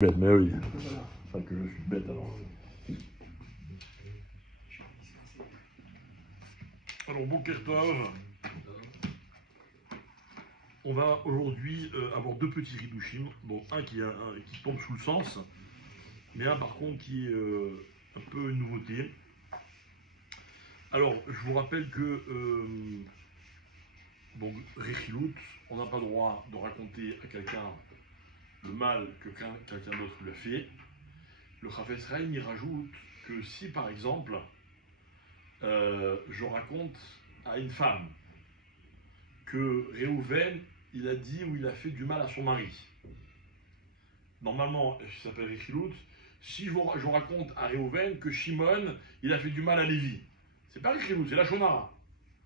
Bête, mais oui. Enfin que je suis bête alors. Alors Boker Tov, on va aujourd'hui avoir deux petits ridouchim. Bon, un qui tombe sous le sens, mais un par contre qui est un peu une nouveauté. Alors, je vous rappelle que donc Rechilut, on n'a pas le droit de raconter à quelqu'un le mal que quelqu'un d'autre lui a fait. Le Chafetz Chaim y rajoute que si par exemple je raconte à une femme que Réhouven il a dit ou il a fait du mal à son mari, normalement ça s'appelle Rechilut. Si je raconte à Réhouven que Shimon il a fait du mal à Lévi, c'est pas Rechilut, c'est la Shonara,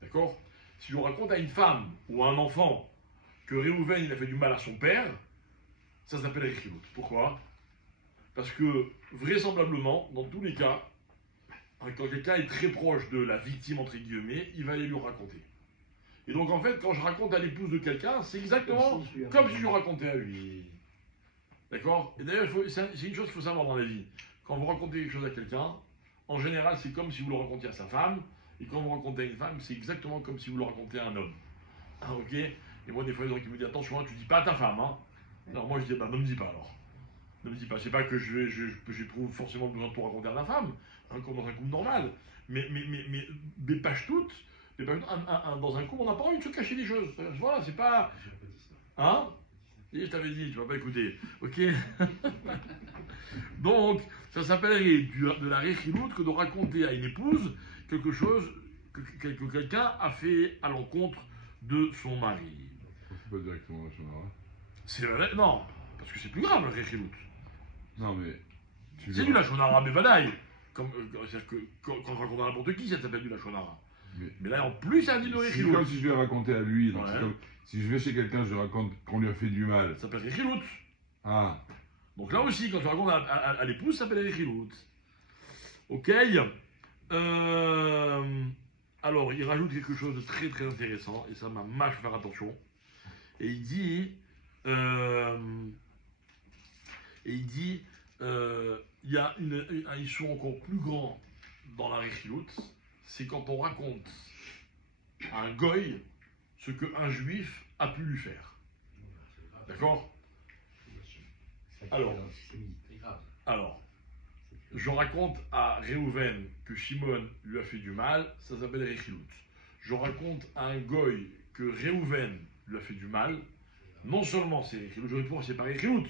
d'accord? Si je raconte à une femme ou à un enfant que Réhouven il a fait du mal à son père, ça s'appelle Rechilut. Pourquoi? Parce que vraisemblablement, dans tous les cas, quand quelqu'un est très proche de la victime, entre guillemets, il va aller lui raconter. Et donc en fait, quand je raconte à l'épouse de quelqu'un, c'est exactement comme si je racontais à lui. D'accord? Et d'ailleurs, c'est une chose qu'il faut savoir dans la vie. Quand vous racontez quelque chose à quelqu'un, en général, c'est comme si vous le racontiez à sa femme. Et quand vous racontez à une femme, c'est exactement comme si vous le racontez à un homme. Ah, ok? Et moi, des fois, il y a des gens qui me disent, attention, tu dis pas à ta femme, hein. Alors moi, je dis, bah, ne me dis pas alors. Ne me dis pas, c'est pas que j'éprouve forcément besoin de tout raconter à ma femme, hein, comme dans un couple normal. Mais des pages toutes, dans un couple, on n'a pas envie de se cacher des choses. Voilà, c'est pas. Hein? Et je t'avais dit, tu vas pas écouter. Ok? Donc, ça s'appellerait de la Rechilut que de raconter à une épouse quelque chose que quelqu'un a fait à l'encontre de son mari. C'est pas directement la Shonara. C'est vrai? Non, parce que c'est plus grave la Rechilut. Non, mais. C'est du Lachonara Bevadaï. C'est-à-dire que quand je raconte à n'importe qui, ça s'appelle du Lachonara. Mais là, en plus, ça dit de Rechilut. C'est comme si je vais raconter à lui. Donc ouais. comme, si je vais chez quelqu'un, je raconte qu'on lui a fait du mal. Ça s'appelle Rechilut. Ah. Donc là aussi, quand tu racontes à l'épouse, ça s'appelle Rechilut. Ok. Alors, il rajoute quelque chose de très très intéressant, et ça m'a mâche faire attention. Et il dit. Il y a un issue encore plus grand dans la Rechilut, c'est quand on raconte à un goy ce qu'un juif a pu lui faire. D'accord? Alors, je raconte à Réhouven que Shimon lui a fait du mal, ça s'appelle Rechilut. Je raconte à un goy que Réhouven lui a fait du mal, non seulement c'est Rechilut, je réponds c'est pas Rechilut.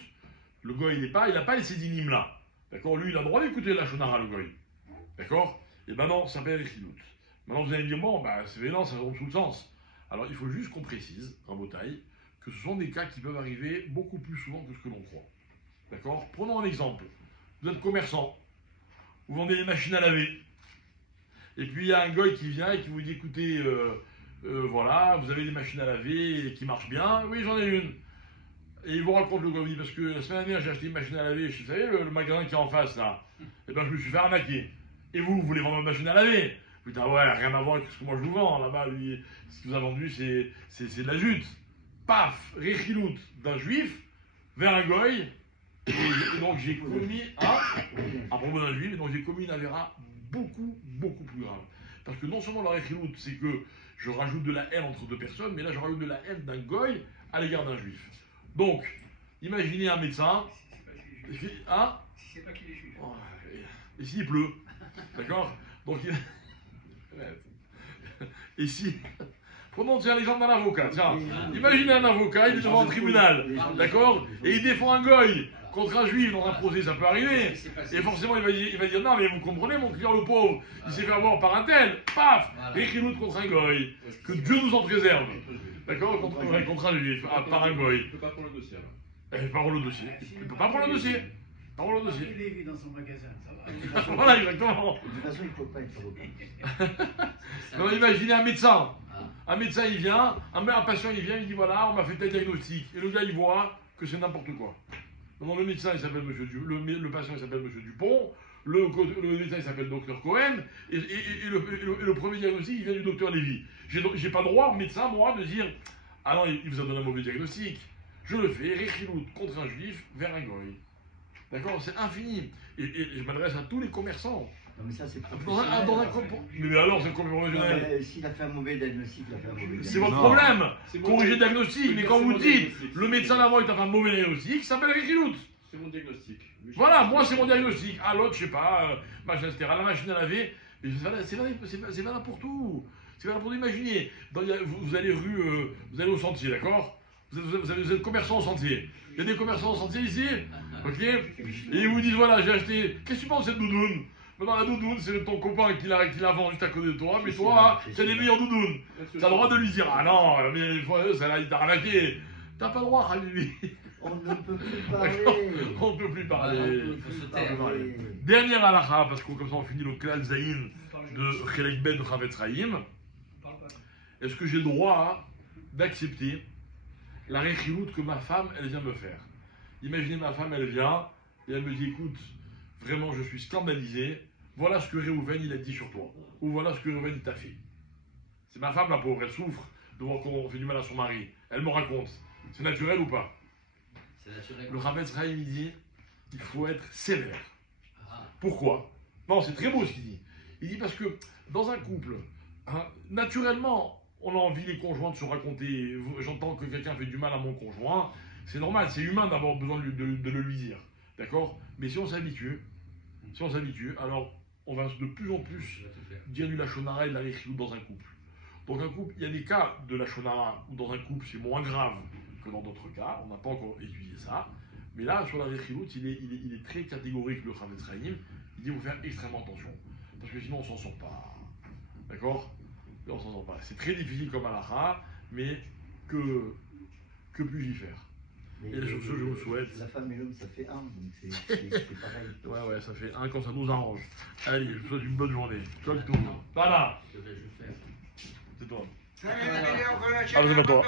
Le goy, il n'a pas les sédinim là. D'accord? Lui, il a le droit d'écouter la Shonara, le goy. D'accord? Et ben non, ça s'appelle Rechilut. Maintenant, vous allez me dire, bon, bah, c'est vénant, ça tombe sous le sens. Alors, il faut juste qu'on précise, en botaille, que ce sont des cas qui peuvent arriver beaucoup plus souvent que ce que l'on croit. D'accord? Prenons un exemple. Vous êtes commerçant. Vous vendez des machines à laver. Et puis, il y a un goy qui vient et qui vous dit, écoutez, voilà, vous avez des machines à laver qui marchent bien. Oui, j'en ai une. Et il vous raconte le goy, parce que la semaine dernière, j'ai acheté une machine à laver, vous savez, le magasin qui est en face, là. Et ben, je me suis fait arnaquer. Et vous voulez vendre une machine à laver? Vous dites, ah ouais, rien à voir avec ce que moi je vous vends. Là-bas, lui, ce qu'il vous a vendu, c'est de la jute. Paf, Rechilut d'un juif vers un goy. Et donc, j'ai commis, à propos d'un juif, et donc j'ai commis une avéra beaucoup, beaucoup plus grave. Parce que non seulement la Rechilut, c'est que je rajoute de la haine entre deux personnes, mais là, je rajoute de la haine d'un goy à l'égard d'un juif. Donc, imaginez un médecin. Hein? Si c'est pas qu'il est juif. Oh, et s'il pleut? D'accord? Donc, et si. Prenons tiens l'exemple d'un avocat. Tiens, imaginez un avocat, il est devant un tribunal. D'accord? Et il défend un goy contre un juif dans un procès, ça peut arriver. Et forcément, il va dire non, mais vous comprenez, mon client, le pauvre, il s'est fait avoir par un tel. Paf! Rechilut contre un goy. Que Dieu nous en préserve. D'accord? Contre un juif, par un goy. Il ne peut pas prendre le dossier alors. Il peut pas prendre le dossier. Il ne peut pas prendre le dossier. Pas prendre le dossier. Il est vu dans son magasin, ça va. Voilà, exactement. De toute façon, il ne faut pas être avocat. Non, imaginez un médecin. Un médecin, il vient, un patient, il vient, il dit voilà, on m'a fait tel diagnostic. Et le gars, il voit que c'est n'importe quoi. Donc, le médecin, il s'appelle Monsieur le patient, il s'appelle Monsieur Dupont. Le médecin, il s'appelle Docteur Cohen. Et le premier diagnostic, il vient du Docteur Lévy. J'ai pas droit, médecin, moi, de dire ah non, il vous a donné un mauvais diagnostic. Je le fais, Rechilut contre un juif vers un goy. D'accord? C'est infini. Et je m'adresse à tous les commerçants. Non, mais ça, c'est Dans un mais alors, c'est professionnel. S'il a fait un mauvais diagnostic, il a fait un mauvais diagnostic. C'est votre Non. problème. C'est mon- Corriger le diagnostic. Oui, Mais c'est quand vous mon dites, diagnostic. le médecin d'avant il t'a fait un mauvais diagnostic, ça s'appelle Richilout. C'est mon diagnostic. Oui, Voilà, moi c'est mon diagnostic. À l'autre, je sais pas, machin, etc. La machine à laver, et c'est valable pour tout. C'est valable pour tout. Imaginez, vous allez vous allez au sentier, d'accord? Vous êtes commerçant au sentier. Il y a des commerçants au sentier ici, ok? Et ils vous disent voilà, j'ai acheté. Qu'est-ce que tu penses de cette doudoune? Maintenant, la doudoune, c'est ton copain qui la vend juste à côté de toi, mais toi, c'est les meilleures doudounes. T'as le droit de lui dire ah non, mais des fois, ça là, il t'a arnaqué. T'as pas le droit, Khalili. On ne peut plus parler. D'accord? On ne peut plus parler. On ne peut plus parler. Dernière halakha, parce que comme ça on finit le klal zayin de Chelek Ben de Chavetz Chaim. Est-ce que j'ai le droit d'accepter la rechilout que ma femme, elle vient me faire? Imaginez ma femme, elle vient et elle me dit écoute, vraiment je suis scandalisé, voilà ce que Réhouven il a dit sur toi, ou voilà ce que Réhouven il t'a fait. C'est ma femme la pauvre, elle souffre de voir qu'on fait du mal à son mari, elle me raconte. C'est naturel ou pas? C'est naturel. Le Chavetz Chaim il dit il faut être sévère. Ah, Pourquoi? Non, c'est très beau ce qu'il dit. Il dit parce que dans un couple, hein, naturellement, on a envie les conjoints de se raconter. J'entends que quelqu'un fait du mal à mon conjoint. C'est normal, c'est humain d'avoir besoin de le lui dire. D'accord? Mais si on s'habitue, alors on va de plus en plus je vais te faire. dire du lachonara et de la rechilout dans un couple. Donc un couple, il y a des cas de lachonara où dans un couple c'est moins grave que dans d'autres cas. On n'a pas encore étudié ça. Mais là, sur la rechilout, il est très catégorique, le Chavetz Chaim. Il dit qu'il faut faire extrêmement attention. Parce que sinon, on s'en sort pas. D'accord? On s'en sort pas. C'est très difficile comme halakha, mais que puis-je y faire? Mais Et sur ce, je vous souhaite. La femme et l'homme, ça fait un, donc c'est pareil. Ouais, ça fait un quand ça nous arrange. Allez, je vous souhaite une bonne journée. Ciao tout. Voilà, Que vais-je faire? c'est toi. Allez, allez, allez, on relâche. Ah, c'est pas toi.